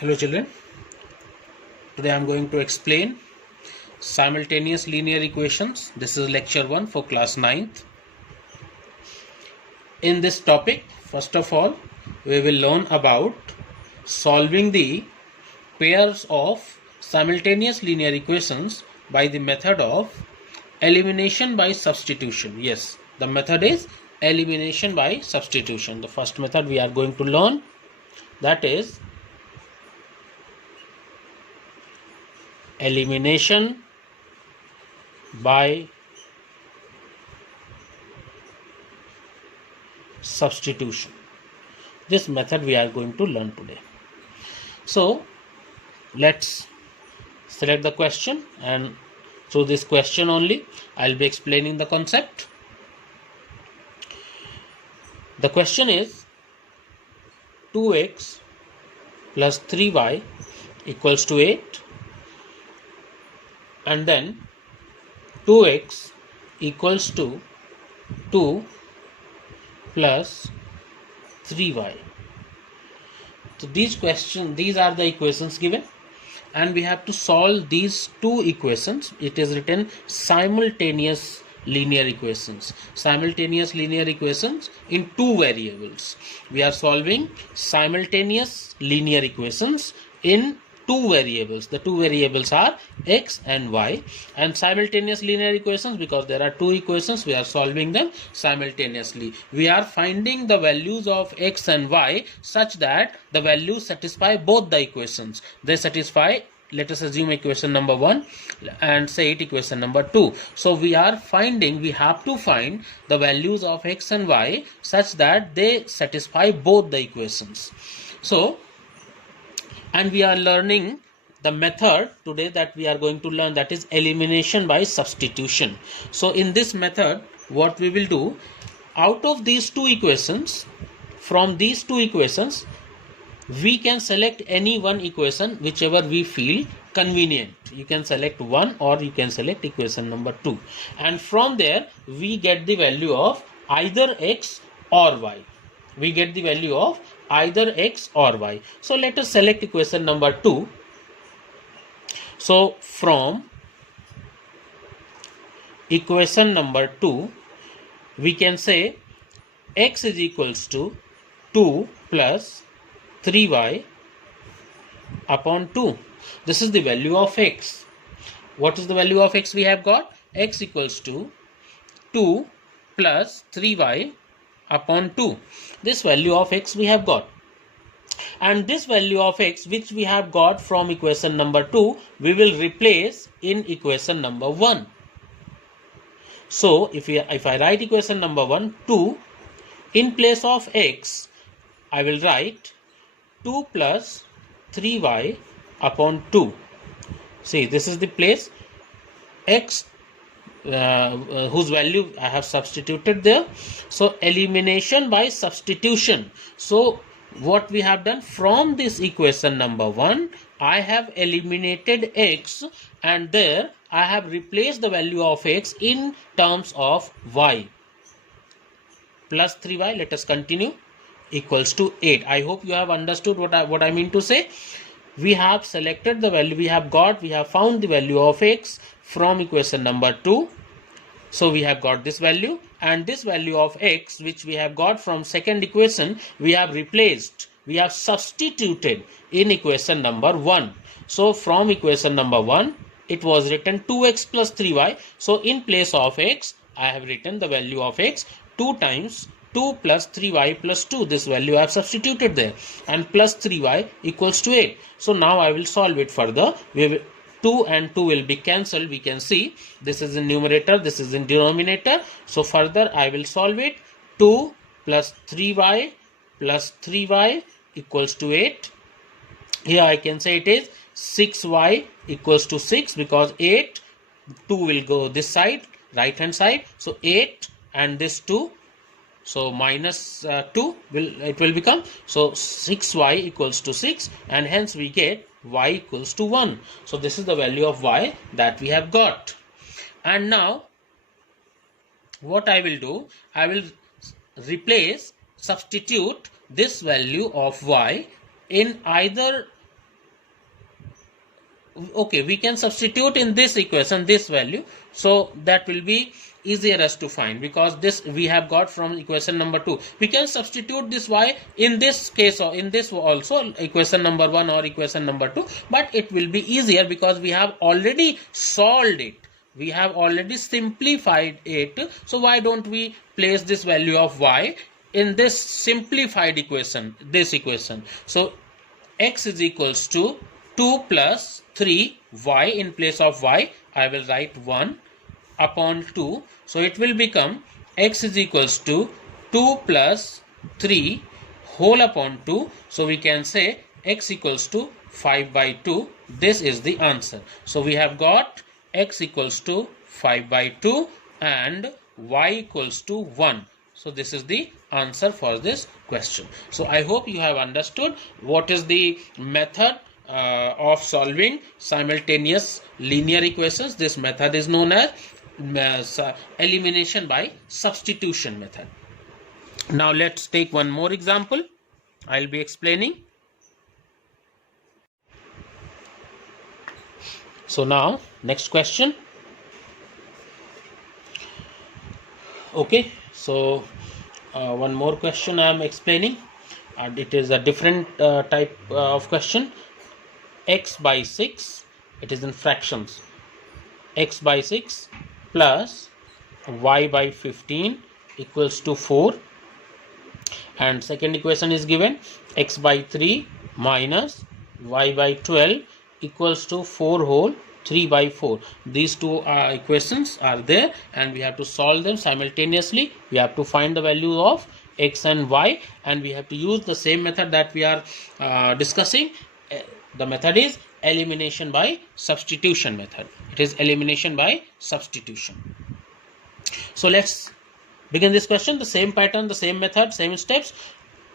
Hello children, today I am going to explain simultaneous linear equations. This is lecture 1 for class 9th. In this topic, first of all, we will learn about solving the pairs of simultaneous linear equations by the method of elimination by substitution. Yes, the method is elimination by substitution. The first method we are going to learn, that is elimination by substitution. This method we are going to learn today. So let's select the question, and through this question only I'll be explaining the concept. The question is 2x plus 3y equals to 8, and then 2x equals to 2 plus 3y. So these are the equations given, and we have to solve these two equations. It is written simultaneous linear equations. Simultaneous linear equations in two variables. We are solving simultaneous linear equations in two variables. The two variables are x and y, and simultaneous linear equations, because there are two equations, we are solving them simultaneously. We are finding the values of x and y such that the values satisfy both the equations. They satisfy, let us assume, equation number 1 and say it equation number 2. So we have to find the values of x and y such that they satisfy both the equations. So, and we are learning the method today that we are going to learn, that is elimination by substitution. So in this method, what we will do, out of these two equations, from these two equations, we can select any one equation whichever we feel convenient. You can select one, or you can select equation number 2, and from there we get the value of either x or y. We get the value of either x or y. So let us select equation number 2. So from equation number 2, we can say x is equals to 2 plus 3y upon 2. This is the value of x. What is the value of x we have got? X equals to 2 plus 3y upon 2. This value of x we have got, and this value of x which we have got from equation number 2, we will replace in equation number 1. So if I write equation number 1, 2, in place of x I will write 2 plus 3y upon 2. See, this is the place x whose value I have substituted there. So elimination by substitution. So what we have done, from this equation number 1, I have eliminated x, and there I have replaced the value of x in terms of y. Plus 3y, let us continue, equals to 8. I hope you have understood what I mean to say. We have selected the value, we have found the value of x from equation number 2. So we have got this value, and this value of x which we have got from second equation, we have substituted in equation number 1. So from equation number 1, it was written 2x plus 3y. So in place of x, I have written the value of x 2 times 2 plus 3y plus 2. This value I have substituted there, and plus 3y equals to 8. So now I will solve it further. 2 and 2 will be cancelled. We can see this is in numerator, this is in denominator. So further I will solve it. 2 plus 3y plus 3y equals to 8. Here I can say it is 6y equals to 6, because 8, 2 will go this side, right hand side. So 8 and this 2, so minus 2 will become, so 6y equals to 6, and hence we get y equals to 1. So this is the value of y that we have got. And now what I will do, I will substitute this value of y in either okay, we can substitute in this equation this value, so that will be easier as to find, because this we have got from equation number 2. We can substitute this y in this case or in this also, equation number 1 or equation number 2, but it will be easier because we have already solved it, we have already simplified it. So why don't we place this value of y in this simplified equation, this equation. So x is equals to 2 plus 3 y. In place of y I will write 1 upon 2. So it will become x is equals to 2 plus 3 whole upon 2. So we can say x equals to 5 by 2. This is the answer. So we have got x equals to 5 by 2 and y equals to 1. So this is the answer for this question. So I hope you have understood what is the method of solving simultaneous linear equations. This method is known as elimination by substitution method. Now let's take one more example. I'll be explaining. So now next question. Okay, so one more question I am explaining, and it is a different type of question. X by 6, it is in fractions. X by 6 plus y by 15 equals to 4, and second equation is given x by 3 minus y by 12 equals to 4 whole 3 by 4. These two equations are there and we have to solve them simultaneously. We have to find the value of x and y, and we have to use the same method that we are discussing. The method is elimination by substitution method. It is elimination by substitution. So let's begin this question. The same pattern, the same method, same steps.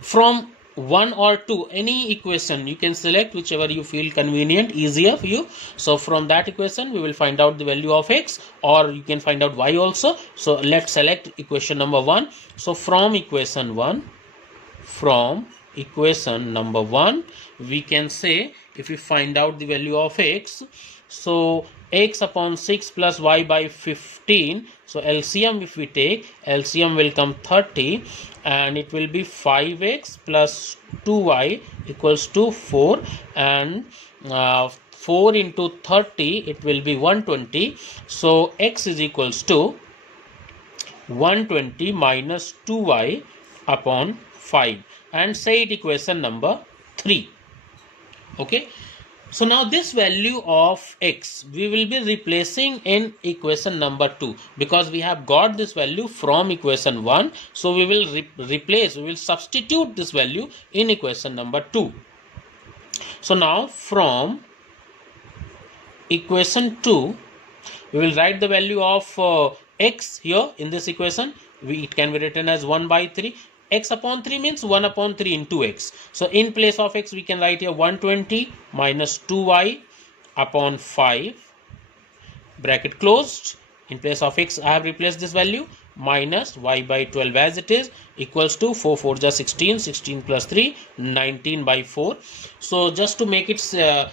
From 1 or 2, any equation you can select whichever you feel convenient, easier for you. So from that equation we will find out the value of x, or you can find out y also. So let's select equation number 1. So from equation number 1 we can say, if we find out the value of x, so x upon 6 plus y by 15, so LCM, if we take LCM will come 30, and it will be 5x plus 2y equals to 4, and 4 into 30 it will be 120. So x is equals to 120 minus 2y upon 5, and say it equation number 3. Okay, so now this value of x we will be replacing in equation number 2, because we have got this value from equation 1. So we will we will substitute this value in equation number 2. So now from equation 2 we will write the value of x here in this equation. It can be written as 1 by 3. X upon 3 means 1 upon 3 into x. So in place of x we can write here 120 minus 2y upon 5, bracket closed. In place of x I have replaced this value, minus y by 12 as it is, equals to 4 4 just 16, 16 plus 3, 19 by 4. So just to make it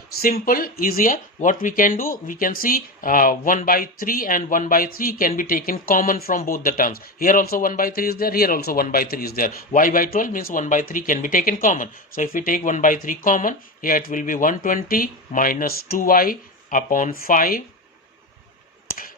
simple, easier, what we can do, we can see 1 by 3 and 1 by 3 can be taken common from both the terms. Here also 1 by 3 is there, here also 1 by 3 is there. Y by 12 means 1 by 3 can be taken common. So if we take 1 by 3 common, here it will be 120 minus 2y upon 5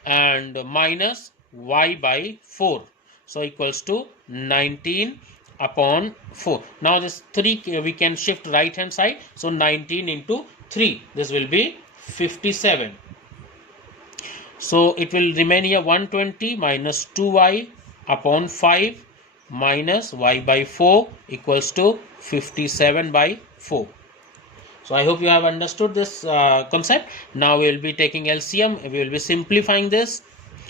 and minus y by 4, so equals to 19 upon 4. Now this 3 we can shift right hand side, so 19 into 3, this will be 57. So it will remain here 120 minus 2y upon 5 minus y by 4 equals to 57 by 4. So I hope you have understood this concept. Now we will be taking LCM, we will be simplifying this.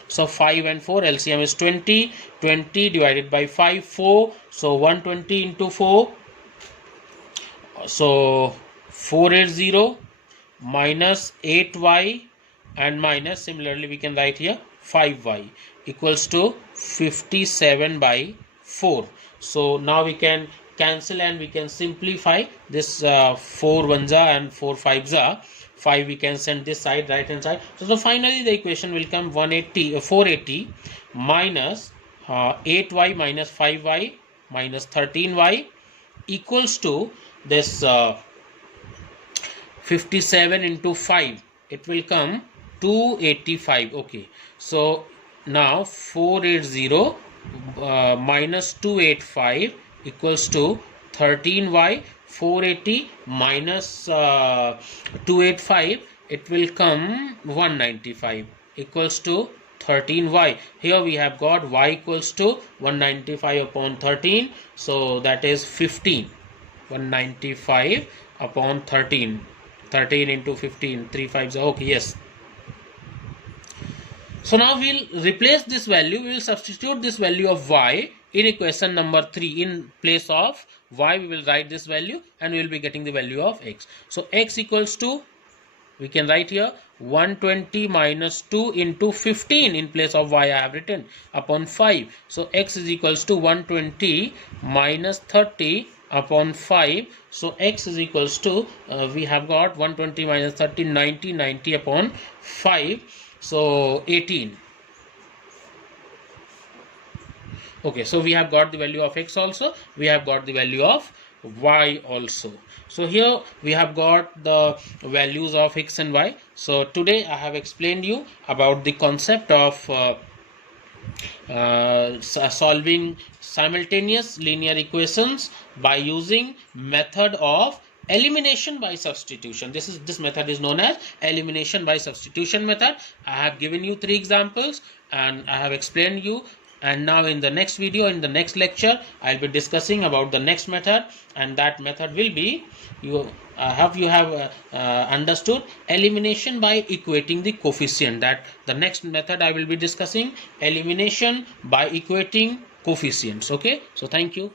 So 5 and 4, LCM is 20, 20 divided by 5, 4, so 120 into 4, so 4 is 0, minus 8y and minus, similarly we can write here 5y equals to 57 by 4. So now we can cancel and we can simplify this 4 ones are and 4 5s are 5 we can send this side, right hand side. So finally the equation will come 480 minus 8y minus 5y minus 13y equals to this 57 into 5. It will come 285. Okay, so now 480 minus 285 equals to 13y. 480 minus 285, it will come 195 equals to 13y. Here we have got y equals to 195 upon 13, so that is 15. 195 upon 13. 13 into 15, 3 5s. Okay, yes. So now we'll replace this value. We will substitute this value of y in equation number 3. In place of y, we will write this value and we will be getting the value of x. So x equals to, we can write here 120 minus 2 into 15. In place of y I have written upon 5. So x is equals to 120 minus 30 upon 5. So x is equals to, we have got 120 minus 30, 90, 90 upon 5. So 18. Okay, so we have got the value of x also. We have got the value of y also. So here we have got the values of x and y. So today I have explained you about the concept of solving simultaneous linear equations by using method of elimination by substitution. This method is known as elimination by substitution method. I have given you 3 examples and I have explained you. And now in the next video, in the next lecture, I'll be discussing about the next method, and that method will be, you have understood, elimination by equating the coefficient. That the next method I will be discussing, elimination by equating coefficients. Okay, so thank you.